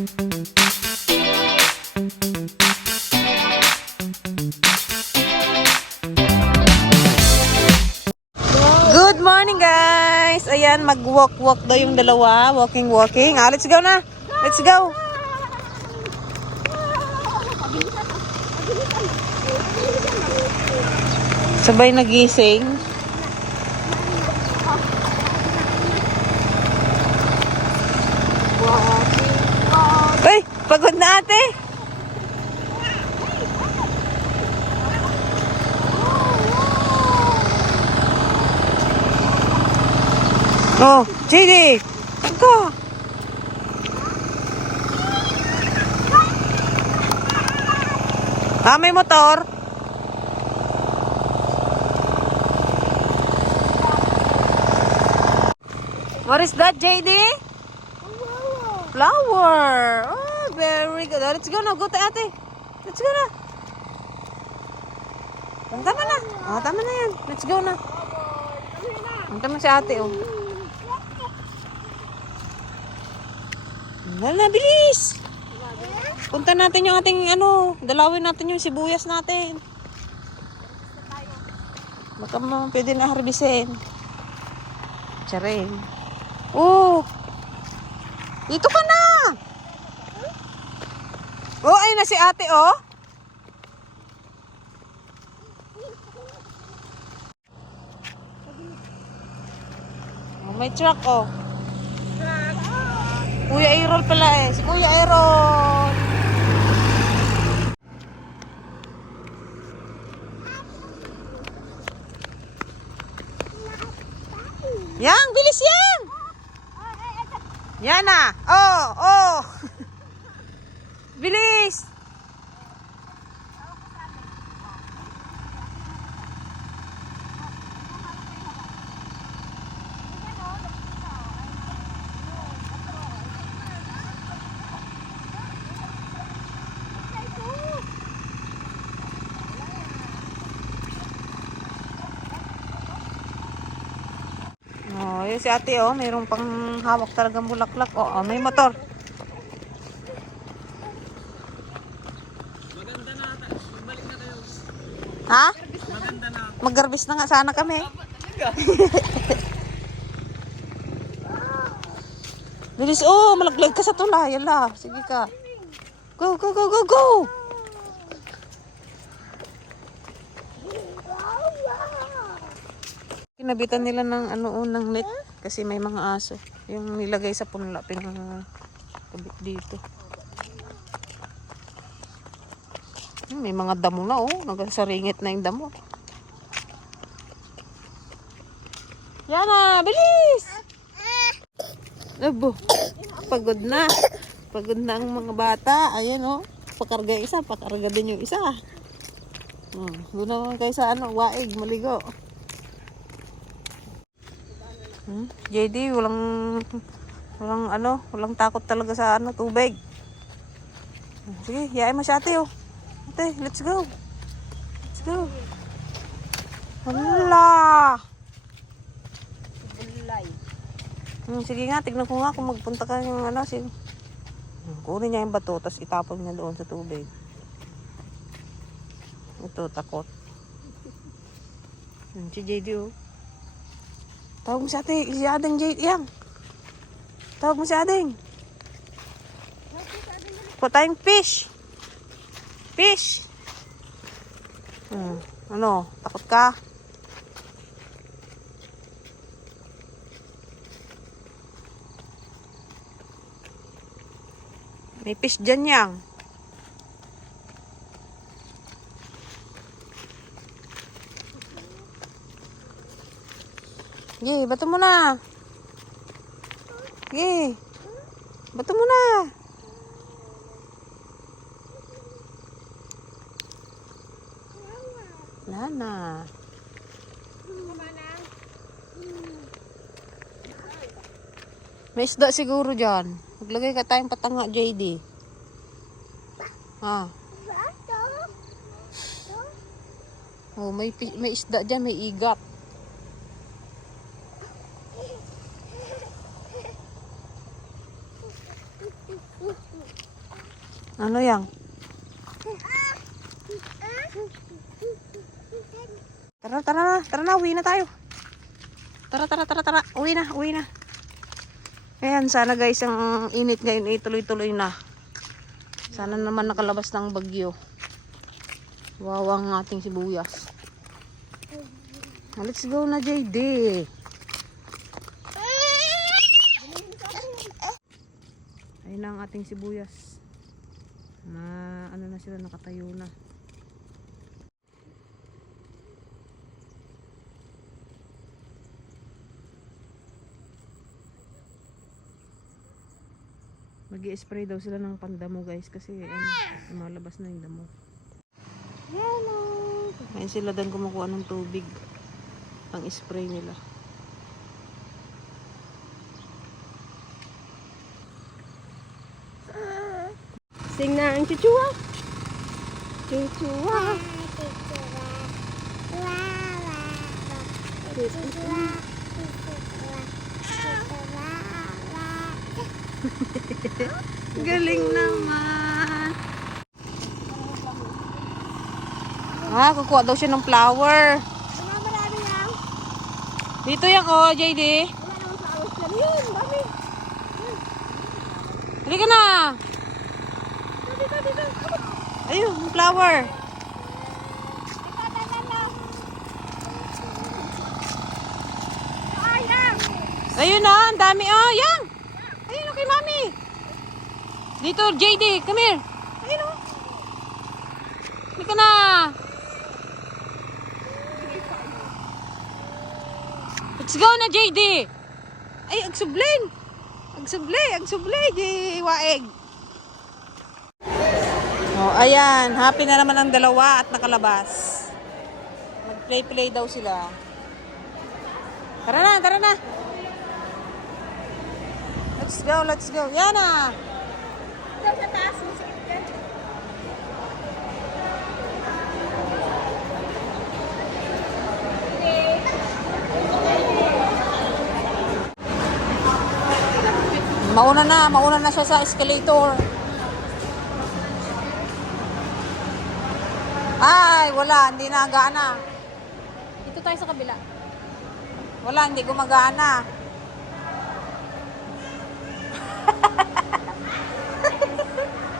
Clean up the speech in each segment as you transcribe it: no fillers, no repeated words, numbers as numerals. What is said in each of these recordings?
Good morning guys! Ayan, mag-walk-walk daw yung dalawa. Walking. Let's go na! Let's go! Sabay nagising. Ay! Pagod na ate! Oh, JD! Ika! May motor? What is that, JD? Flower! Oh, very good. Let's go na. Go to ate. Let's go na. Tama na. Oh, tama na yan. Let's go na. Tama si ate, oh. Wala, bilis! Punta natin yung ating dalawin natin yung sibuyas natin. Baka mo pwede na harbisin. Tsaring. Oh! Dito ka na! Oh, ayun na si ate, oh. Oh, may truck, oh. Kuya Aaron pala eh. Si Kuya Aaron. Yang, bilis yan. Yan na. Oh. Bilis. Oh, yun si ate, oh. Mayroong pang hawak talagang bulaklak. Oh, may motor. Maganda na ata. Balik na kayo. Ha? Maganda na. Mag-garbis na nga sana kami. Bilis, oh. Malaglag ka sa tulay. Yala. Sige ka. Go. Kinabitan nila ng unang net kasi may mga aso. Yung nilagay sa punla pinakabit dito. May mga damo na, oh. Nagsaringit na yung damo. Yan na, bilis! Abo, pagod na. Pagod na ang mga bata. Ayan, oh. Pakarga isa, pakarga din yung isa. Doon naman kayo sa waig, maligo. JD, walang takot talaga sa tubig. Sige, yain mo si ate, oh. Ate, let's go. Hala! Sige nga, tignan ko nga kung magpunta ka yung kunin niya yung bato, tapos itapon niya doon sa tubig. Ito, takot. Si JD, oh. Tawag mo si ate, si Adeng JD, yang. Tawag mo si Adeng. Kuha tayong fish. Takot ka? May fish dyan, yang. Sige, bato mo na. Sige. Bato mo na. Nana. May isda siguro dyan. Maglagay ka tayong patanga, JD. Oh, may isda dyan, may igat. Ano yang? Tara na, uwi na tayo. Tara, uwi na. Ayan, sana guys, ang init ngayon tuloy-tuloy na. Sana naman nakalabas ng bagyo. Wawang ating sibuyas. Let's go na, JD. Ayun na ang ating sibuyas. Ano na sila, nakatayo na. Mag-i-spray daw sila ng pandamo guys kasi malabas na yung damo. Hello! Ayun sila doon kumukuha ng tubig pang spray nila. Sing na ang chuchua. Chuchua. Galing naman. Kukuha daw siya ng flower. Marami lang. Dito yan JD. Wala namang flowers lang yun. Dami. Halika na. Dito. Ayun, flower. Ayun na, ang dami. Yang. Ayun, kay mami. Dito, JD, come here. Ayun o. Halika na. Let's go na, JD. Ay, agsublin. Agsublay, waeg. Ayan, happy na naman ang dalawa at nakalabas. Mag-play daw sila. Tara na. Let's go. Yan na. Sa taas mo sa kitchen. Mauna na siya sa escalator. Ay, wala, hindi na gana. Dito tayo sa kabila. Wala, hindi gumagana.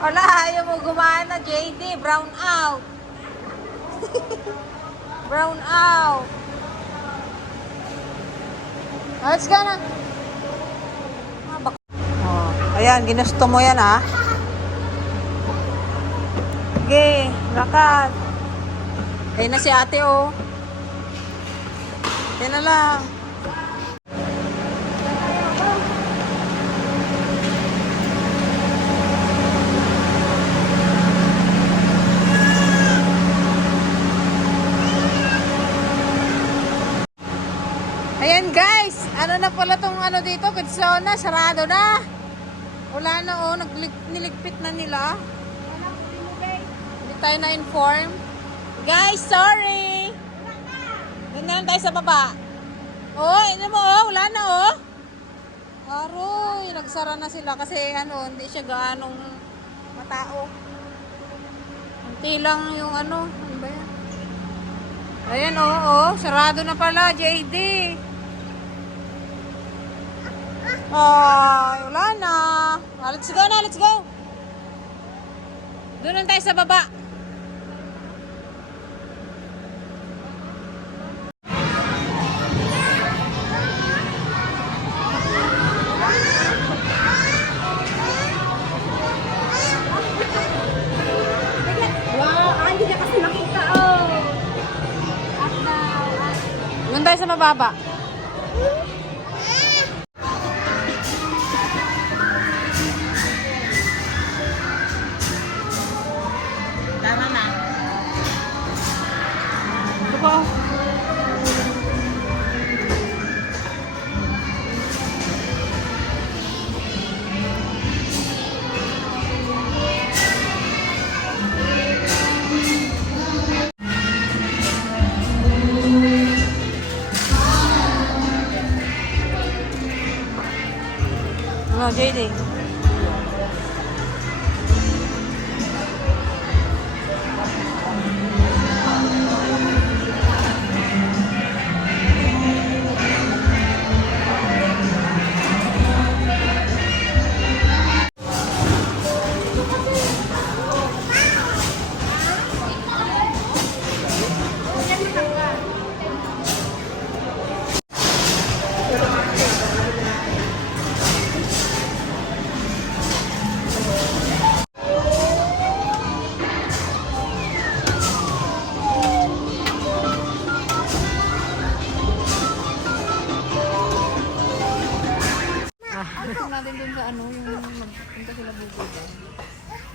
Wala, ayaw mo gumana, JD. Brown out. Brown out. Let's go na. Ayan, ginusto mo yan, ha? Sige, lakad. Ayun na si ate, oh. Yan na lang. Ayan guys, ano na pala tong dito, Kutsona, sarado na. Wala na niligpit na nila. Hindi tayo na-inform. Guys, sorry. Doon na lang tayo sa baba. Wala na Aroy, nagsara na sila kasi hindi siya gaanong matao. Unti lang yung ano ba yan? Ayan, sarado na pala, JD. Ay, wala na. Let's go. Doon lang tayo sa baba. Wow, hindi niya kasi makita, Doon tayo sa mababa. Tama na. Ito po.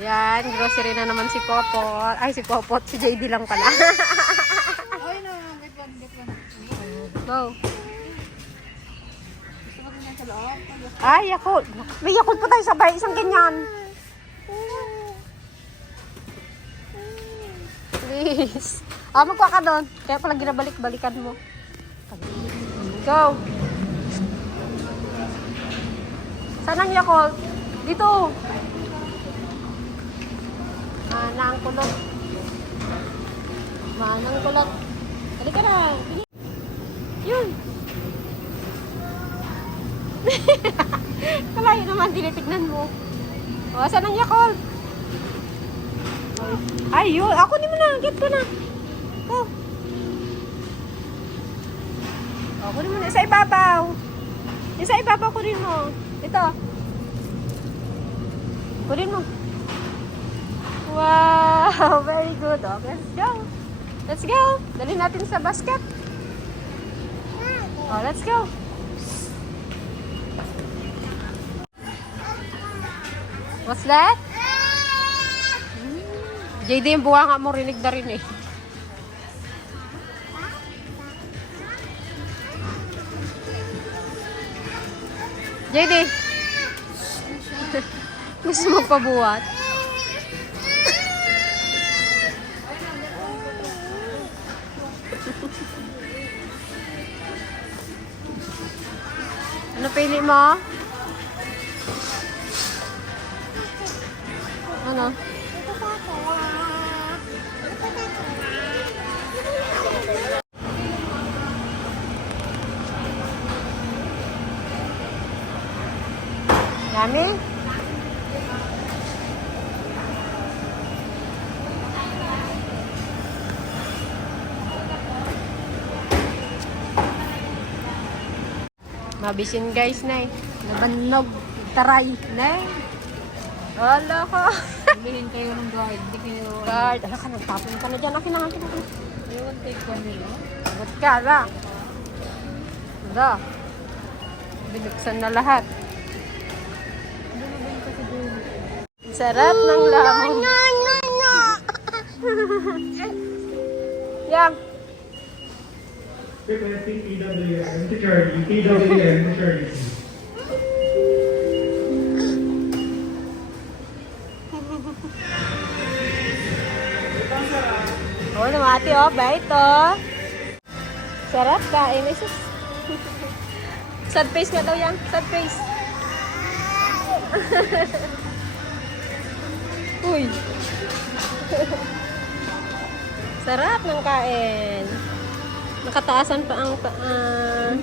Yan, grocery na naman si Popot. Ay, si Popot. Si JD lang pala. Ay, no, wait lang. Go. Gusto mo ganyan sa loob? Ay, Yakult. May Yakult pa tayo sabay. Isang ganyan. Please. Magkuha ka doon. Kaya pala ginabalik-balikan mo. Go. Saan ang Yakult? Dito. Manang kulot. Manang kulot. Halika na. Yun. Kalayo naman, tinitignan mo. O, saan ang Yakult? Ay, yun. Ako ni mo na. Get ko na. Go. O, kunin mo na. Sa ibabaw. Yung sa ibabaw, kunin mo. Ito. Kunin mo. Wow, very good. Okay, let's go. Let's go. Dali natin sa basket. Oh, let's go. What's that? JD, yung buha nga mo, rinig na rin eh. JD. Gusto mo pabuhat? Ano pili mo? Ano? Yummy? Mabisin guys, nay. Nabannog. Taray, nay. Wala ka. Bilhin kayo ng guard. Hindi kayo... Guard. Ala ka, nagtapon ka na dyan. Akin na. You won't take one nila. Sagot ka, ala. Ala. Binuksan na lahat. Sarap ng lamong. Yang. Requesting PWM to Charlie. PWM to Charlie. Oh, namati oh. Bait oh. Sarap ka. Eh, may sus. Sad face nga daw yan. Sad face. Uy. Sarap ng kain. Nakataasan pa ang paa.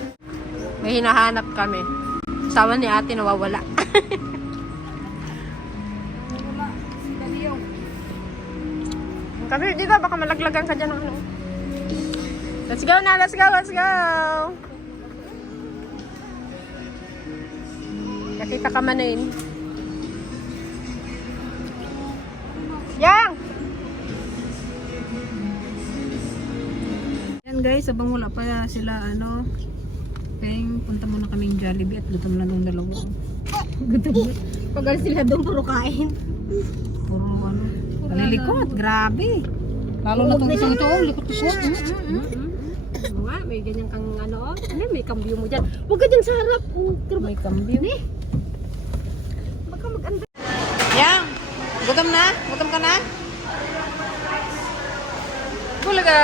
May hinahanap kami. Sawa ni ate nawawala. Kami, di ba? Baka malaglagan ka dyan ng ano. Let's go na, let's go, let's go! Nakita ka manin. Yang! Yan guys, abang wala pa sila ano. Peng, punta muna kaming Jollibee at gutom na nung dalawa. Gutom. Pag sila doon, puro kain. Puro ano. Palilikot, grabe. Lalo na itong isang ito, likot-likot. Oo nga, may ganyan kang ano. Ano, may kambyo mo dyan. Huwag ka dyan sa harap. May kambyo. Baka mag-anda. Yang! Gutom na? Gutom ka na? Bulaga!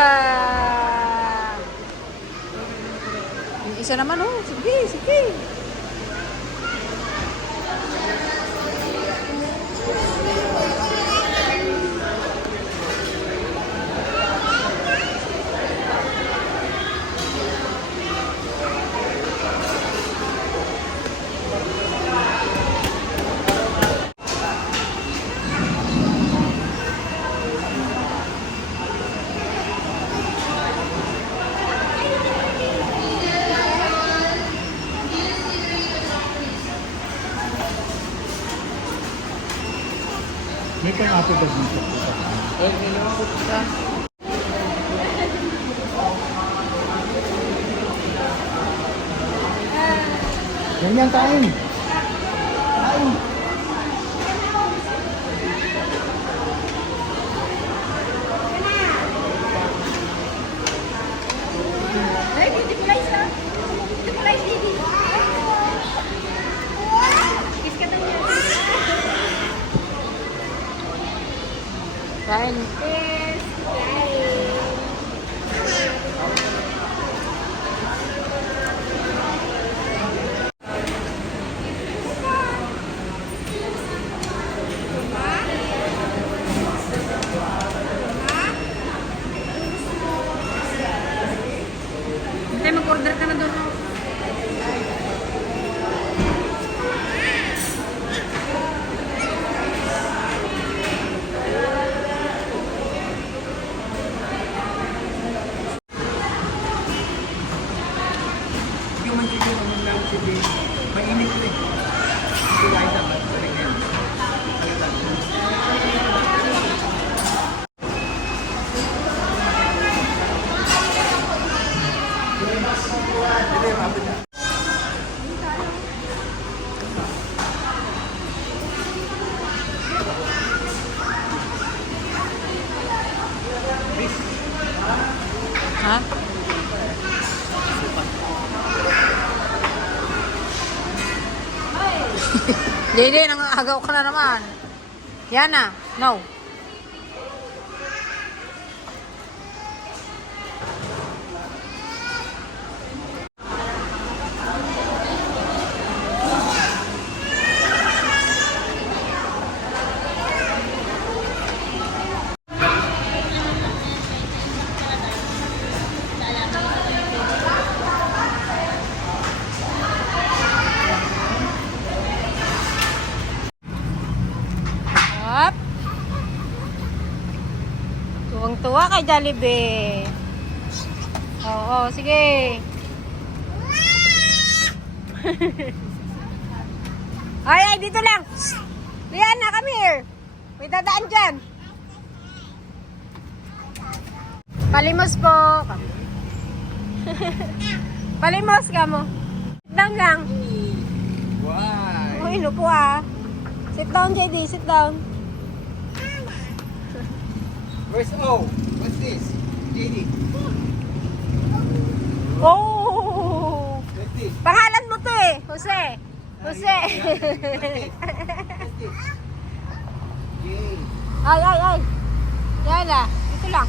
Yung isa naman oh. Sige, sige. May pang-apo ba dito? Ganyan, kain. Kain. Kain. Yes, kain. Hindi, mag-order ka na doon. Yung mantika ng lang sige. Mainit ko eh. Hindi tayo dapat. Sorry kayo. Ha? Dede, nangagaw ka na naman. Yana, no. Up. Tuwang-tuwa kay Jollibee. Oo, sige. Ay, dito lang. Liana, come here. May dadaan dyan. Palimos po. Palimos ka mo. Sit down lang. Why? Uy, no po ah. Sit down, JD. Sit down. Where's O? What's this? JD. Oh! What's this? Pangalan mo to eh. Jose. Jose. Yay. Ay, ay, ay. Yan na. Ito lang.